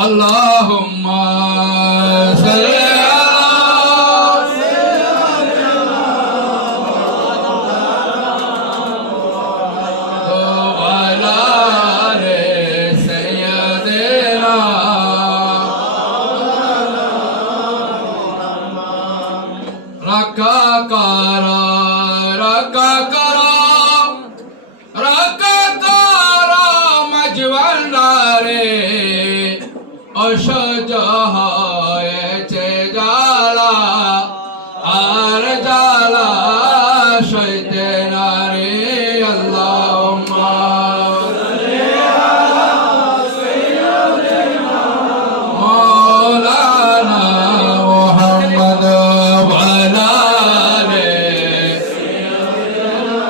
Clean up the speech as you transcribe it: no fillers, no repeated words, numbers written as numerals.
اللهم صل على سيدنا ركع کرا মজওয়ান্ডারে অসহ্য হয়েছে জ্বালা আর জ্বালা সইতে না রে আল্লাহুম্মা মাওলানা মুহাম্মদ ওয়ালা আলি সাইয়্যিদিনা